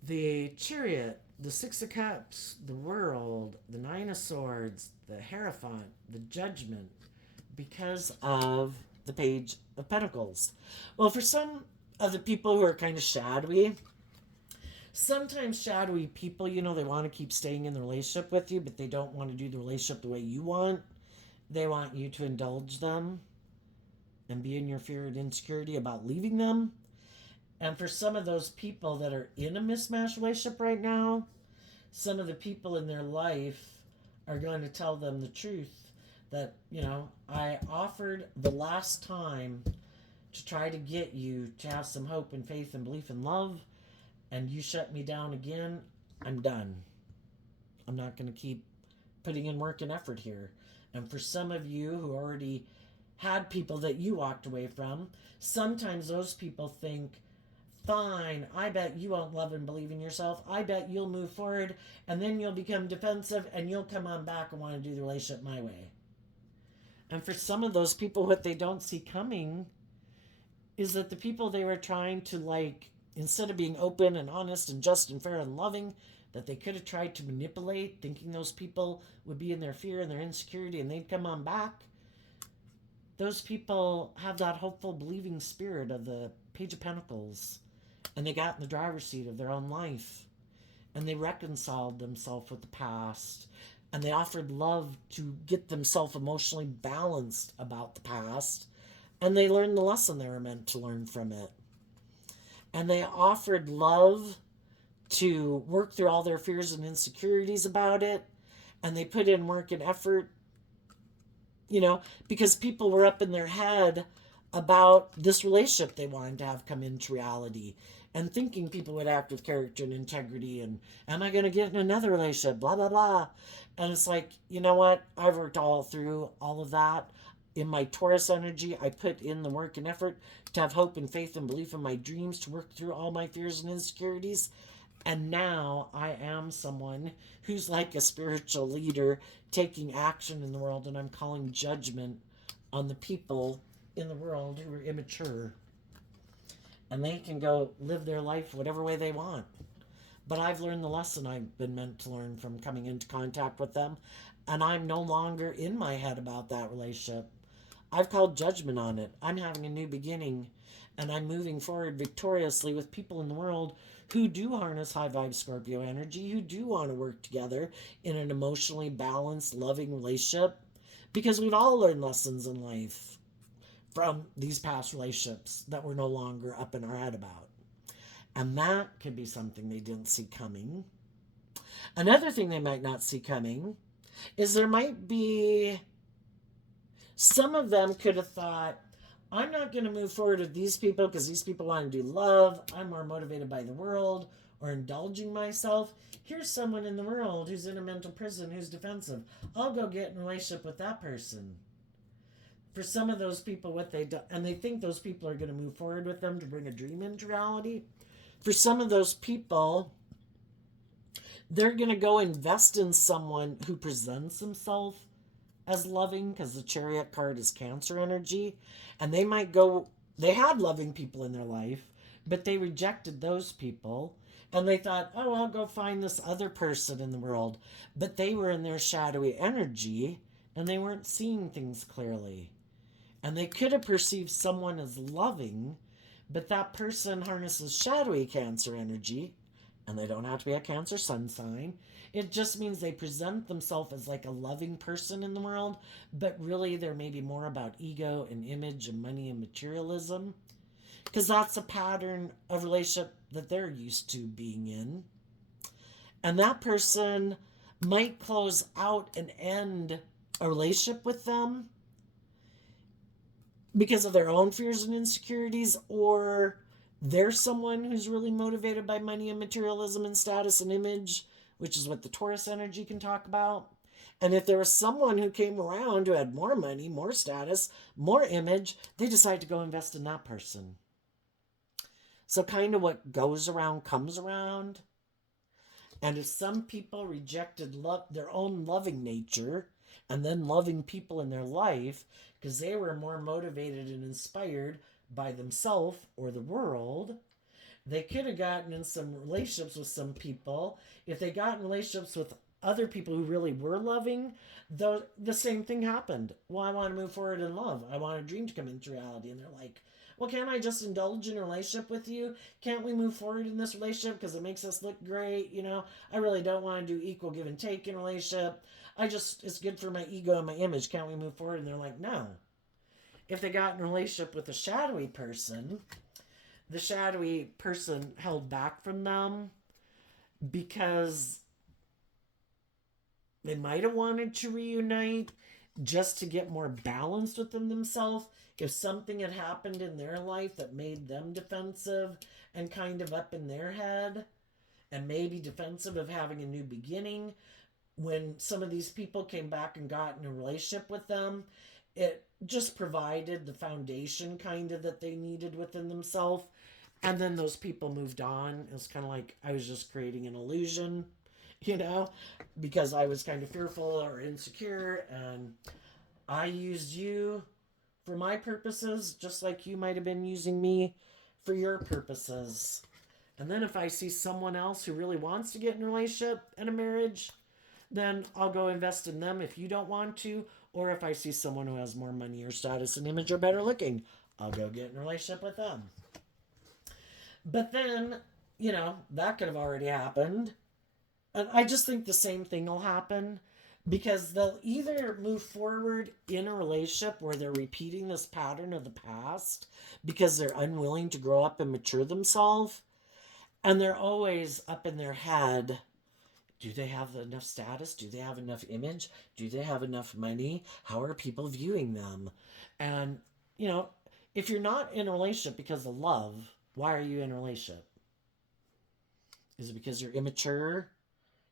The Chariot, the Six of Cups, the World, the Nine of Swords, the Hierophant, the Judgment, because of the Page of Pentacles. Well, for some of the people who are kind of shadowy, sometimes shadowy people, you know, they want to keep staying in the relationship with you, but they don't want to do the relationship the way you want. They want you to indulge them and be in your fear and insecurity about leaving them. And for some of those people that are in a mismatched relationship right now, some of the people in their life are going to tell them the truth that, you know, I offered the last time to try to get you to have some hope and faith and belief and love, and you shut me down again. I'm done. I'm not going to keep putting in work and effort here. And for some of you who already had people that you walked away from, sometimes those people think, fine, I bet you won't love and believe in yourself. I bet you'll move forward, and then you'll become defensive, and you'll come on back and want to do the relationship my way. And for some of those people, what they don't see coming is that the people they were trying to, like, instead of being open and honest and just and fair and loving, that they could have tried to manipulate, thinking those people would be in their fear and their insecurity and they'd come on back. Those people have that hopeful, believing spirit of the Page of Pentacles, and they got in the driver's seat of their own life, and they reconciled themselves with the past, and they offered love to get themselves emotionally balanced about the past, and they learned the lesson they were meant to learn from it. And they offered love to work through all their fears and insecurities about it, and they put in work and effort, you know, because people were up in their head about this relationship they wanted to have come into reality, and thinking people would act with character and integrity, and am I going to get in another relationship, blah, blah, blah. And it's like, you know what? I've worked all through all of that. In my Taurus energy, I put in the work and effort to have hope and faith and belief in my dreams, to work through all my fears and insecurities. And now I am someone who's like a spiritual leader taking action in the world, and I'm calling judgment on the people in the world who are immature. And they can go live their life whatever way they want. But I've learned the lesson I've been meant to learn from coming into contact with them, and I'm no longer in my head about that relationship. I've called judgment on it. I'm having a new beginning, and I'm moving forward victoriously with people in the world who do harness high vibe Scorpio energy, who do want to work together in an emotionally balanced, loving relationship, because we've all learned lessons in life from these past relationships that we're no longer up in our head about. And that could be something they didn't see coming. Another thing they might not see coming is there might be, some of them could have thought, I'm not going to move forward with these people because these people want to do love. I'm more motivated by the world or indulging myself. Here's someone in the world who's in a mental prison, who's defensive. I'll go get in a relationship with that person. For some of those people, what they do, and they think those people are going to move forward with them to bring a dream into reality. For some of those people, they're going to go invest in someone who presents himself as loving, because the Chariot card is Cancer energy, and they might go, they had loving people in their life, but they rejected those people, and they thought, oh, I'll go find this other person in the world, but they were in their shadowy energy, and they weren't seeing things clearly, and they could have perceived someone as loving, but that person harnesses shadowy Cancer energy, and they don't have to be a Cancer sun sign. It just means they present themselves as like a loving person in the world, but really they're maybe more about ego and image and money and materialism, because that's a pattern of relationship that they're used to being in. And that person might close out and end a relationship with them because of their own fears and insecurities, or they're someone who's really motivated by money and materialism and status and image, which is what the Taurus energy can talk about. And if there was someone who came around who had more money, more status, more image, they decide to go invest in that person. So kind of what goes around comes around. And if some people rejected love, their own loving nature, and then loving people in their life because they were more motivated and inspired by themselves or the world. They could have gotten in some relationships with some people. If they got in relationships with other people who really were loving, the same thing happened. Well, I want to move forward in love. I want a dream to come into reality. And they're like, well, can't I just indulge in a relationship with you? Can't we move forward in this relationship because it makes us look great? I really don't want to do equal give and take in a relationship. It's good for my ego and my image. Can't we move forward? And they're like, no. If they got in a relationship with a shadowy person, the shadowy person held back from them because they might have wanted to reunite just to get more balanced within themselves. If something had happened in their life that made them defensive and kind of up in their head, and maybe defensive of having a new beginning, when some of these people came back and got in a relationship with them, it just provided the foundation kind of that they needed within themselves. And then those people moved on. It was kind of like I was just creating an illusion, because I was kind of fearful or insecure, and I used you for my purposes, just like you might have been using me for your purposes. And then if I see someone else who really wants to get in a relationship and a marriage, then I'll go invest in them if you don't want to. Or if I see someone who has more money or status and image or better looking, I'll go get in a relationship with them. But then, that could have already happened. And I just think the same thing will happen because they'll either move forward in a relationship where they're repeating this pattern of the past because they're unwilling to grow up and mature themselves. And they're always up in their head. Do they have enough status? Do they have enough image? Do they have enough money? How are people viewing them? And, if you're not in a relationship because of love, why are you in a relationship? Is it because you're immature?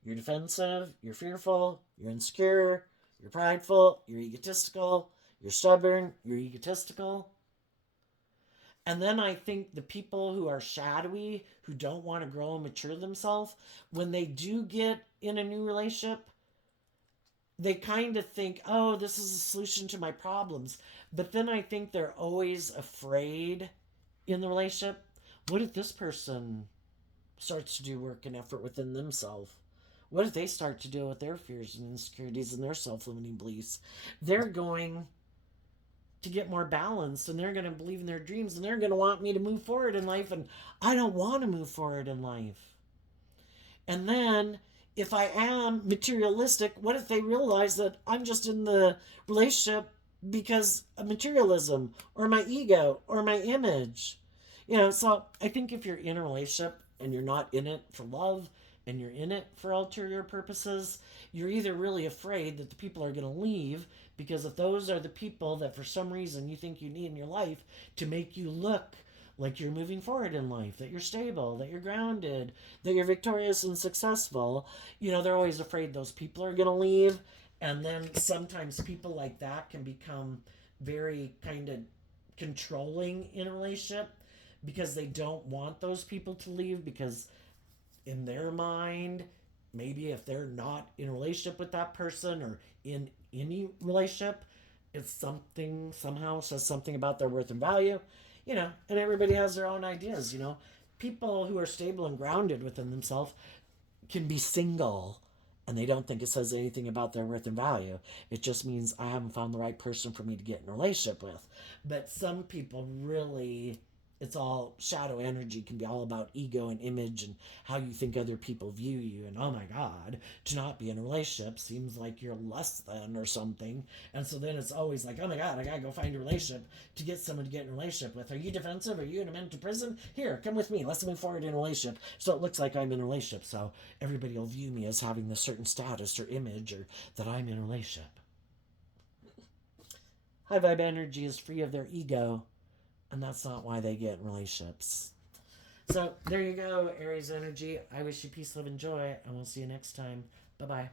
You're defensive? You're fearful? You're insecure? You're prideful? You're egotistical? You're stubborn? You're egotistical? And then I think the people who are shadowy, who don't want to grow and mature themselves, when they do get in a new relationship, they kind of think, oh, this is a solution to my problems. But then I think they're always afraid in the relationship. What if this person starts to do work and effort within themselves? What if they start to deal with their fears and insecurities and their self-limiting beliefs? They're going to get more balanced, and they're going to believe in their dreams, and they're going to want me to move forward in life, and I don't want to move forward in life. And then if I am materialistic, what if they realize that I'm just in the relationship because of materialism or my ego or my image? So I think if you're in a relationship and you're not in it for love and you're in it for ulterior purposes, you're either really afraid that the people are going to leave, because if those are the people that for some reason you think you need in your life to make you look like you're moving forward in life, that you're stable, that you're grounded, that you're victorious and successful, they're always afraid those people are going to leave. And then sometimes people like that can become very kind of controlling in a relationship because they don't want those people to leave, because in their mind, maybe if they're not in a relationship with that person or in any relationship, it's something somehow says something about their worth and value, and everybody has their own ideas. People who are stable and grounded within themselves can be single and they don't think it says anything about their worth and value. It just means I haven't found the right person for me to get in a relationship with. But some people really, it's all shadow energy, can be all about ego and image and how you think other people view you. And oh my God, to not be in a relationship seems like you're less than or something. And so then it's always like, oh my God, I gotta go find a relationship to get someone to get in a relationship with. Are you defensive? Are you in a mental prison? Here, come with me. Let's move forward in a relationship. So it looks like I'm in a relationship. So everybody will view me as having this certain status or image, or that I'm in a relationship. High vibe energy is free of their ego, and that's not why they get in relationships. So there you go, Aries energy. I wish you peace, love, and joy, and we'll see you next time. Bye-bye.